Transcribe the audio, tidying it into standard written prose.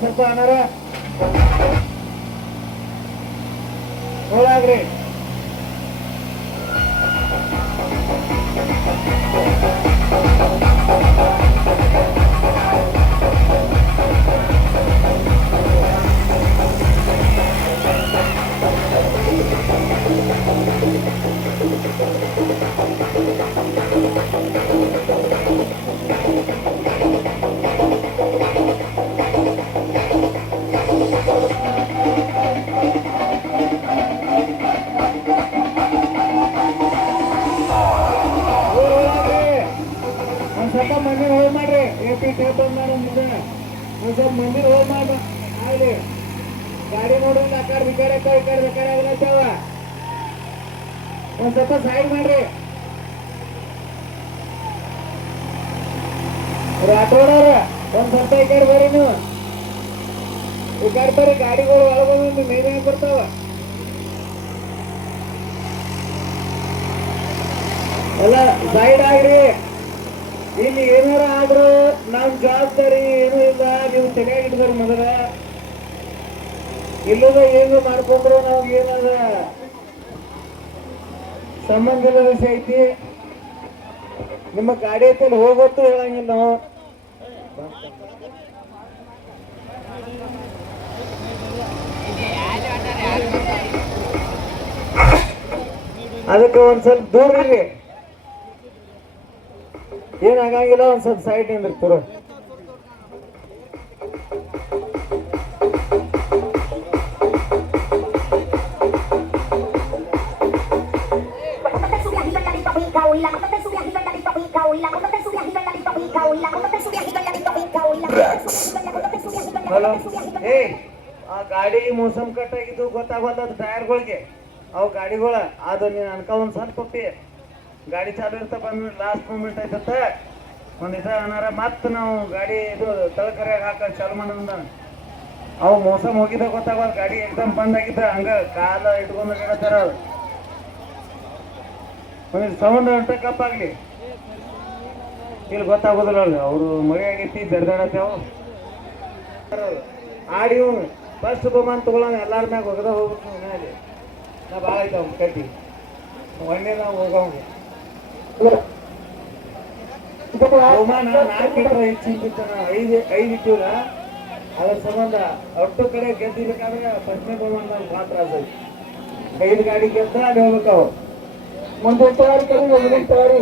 ಸ್ವಲ್ಪ ಅನಾರ ಹೋಳಾಗ್ರಿ. ಸ್ವಲ್ಪ ಮಂದಿರ ಹೋಗಿ ಮಾಡ್ರಿ. ಎಪಿ ಟೇಪ್ ಮಾಡ ಮುಂದೆ ಒಂದ್ ಸ್ವಲ್ಪ ಮಂದಿರ ಹೋಗಿ ಮಾಡ ಆಗ್ಲಿ. ಗಾಡಿ ನೋಡ್ರಿ ಆ ಕಡೆ ಈ ಕಡೆ ಈ ಕಡೆ ಈ ಕಡೆ ಆಗ್ಲತ್ತಾವ. ಒಂದ್ ಸ್ವಲ್ಪ ಸೈಡ್ ಮಾಡ್ರಿ. ರಾಠೋಡವ್ರ ಒಂದ್ ಸ್ವಲ್ಪ ಈ ಕಡೆ ಬರ್ರಿ. ನೀವು ಈ ಕಡೆ ಬರ್ರಿ. ಗಾಡಿಗಳು ಒಳಗೊಂಡು ಮೇಲೆ ಬರ್ತಾವ. ಎಲ್ಲ ಸೈಡ್ ಆಗ್ರಿ. ಇಲ್ಲಿ ಏನಾರ ಆದ್ರೂ ನಮ್ ಜವಾಬ್ದಾರಿ ಏನೂ ಇಲ್ಲ. ನೀವು ತಲೆಯಾಗಿ ಇಟ್ಕೊರಿ ಮೊದಲ. ಇಲ್ಲದ ಏನು ಮಾಡ್ಕೊಂಡ್ರು ನಾವ್ ಏನದ ಸಂಬಂಧದ ವಿಷಯ ಐತಿ. ನಿಮ್ಮ ಗಾಡಿ ಐತಿ ಹೋಗೊತ್ತು ಹೇಳಂಗಿಲ್ಲ ನಾವು. ಅದಕ್ಕೆ ಒಂದ್ ಸ್ವಲ್ಪ ದೂರ ಇರ್ರಿ. ಏನಾಗಂಗಿಲ್ಲ. ಒಂದ್ ಸ್ವಲ್ಪ ಸೈಡ್ ನಿಂದಿರ್ತೀರ. ಹಲೋ ಏ ಆ ಗಾಡಿ ಮೋಸಮ್ ಕಟ್ ಆಗಿದ್ದು ಗೊತ್ತಾಗಲ್ಲ ಟೈರ್ಗಳಿಗೆ. ಅವು ಗಾಡಿಗಳ ಅದು ನೀನ್ ಅನ್ಕ ಒಂದ್ ಸ್ವಲ್ಪ ಗಾಡಿ ಚಾಲು ಇರ್ತ ಬಂದ್ ಲಾಸ್ಟ್ ಮೂಮೆಂಟ್ ಆಯ್ತತ್ತ ಒಂದ್ ದಿವಸ ಅನಾರ ಮತ್ ನಾವು ಗಾಡಿ ಇದು ತಳಕರಿಯಾಗ ಹಾಕ ಚಾಲು ಮಾಡೋದ ಅವು ಮೋಸಮ್ ಹೋಗಿದ್ದ ಗೊತ್ತಾಗಲ್ಲ. ಗಾಡಿ ಎಕ್ದಮ್ ಬಂದ್ ಆಗಿದ್ದ ಹಂಗ ಕಾಲ ಇಟ್ಕೊಂಡ್ ಹೇಳ್ತಾರ. ಒಂದ್ ಸೌಂಡ್ ಅಂಟ ಕಪ್ ಆಗ್ಲಿ ಇಲ್ಲಿ ಗೊತ್ತಾಗೋದಿಲ್ಲ. ಅವ್ರು ಮಳೆ ಆಗೈತಿ ಜರ್ದಾಡತ್ತೇವು ಆಡಿ ಫಸ್ಟ್ ಬಹುಮಾನ ತಗೊಳ ಎಲ್ಲಾರ ಮ್ಯಾಗ ಒಗದ ಹೋಗ್ಬೇಕು. ನಾ ಭಾಳ ಐತಾವ ಕಟ್ಟಿ ಒಂದೇ ನಾವು ಹೋಗಂಗ ಬಹುಮಾನ 4 ಲೀಟರ್ ಹೆಚ್ಚಿನ 5 ಇಟ್ಟಿವ್ರ. ಅದ್ರ ಸಂಬಂಧ ಒಟ್ಟು ಕಡೆ ಗೆದ್ದಿಬೇಕಾದ್ರೆ ಫಸ್ಟ್ನೇ ಬಹುಮಾನ ಮಾತ್ರ ಆಸೈತಿ. 5 ಗಾಡಿ ಗೆದ್ದ ಅಲ್ಲಿ ಹೋಗ್ಬೇಕು. ಅವ್ರು ಮುಂದೆ ತಯಾರಿ ಕರಿ ಮುಂದಿನ ತಯಾರಿ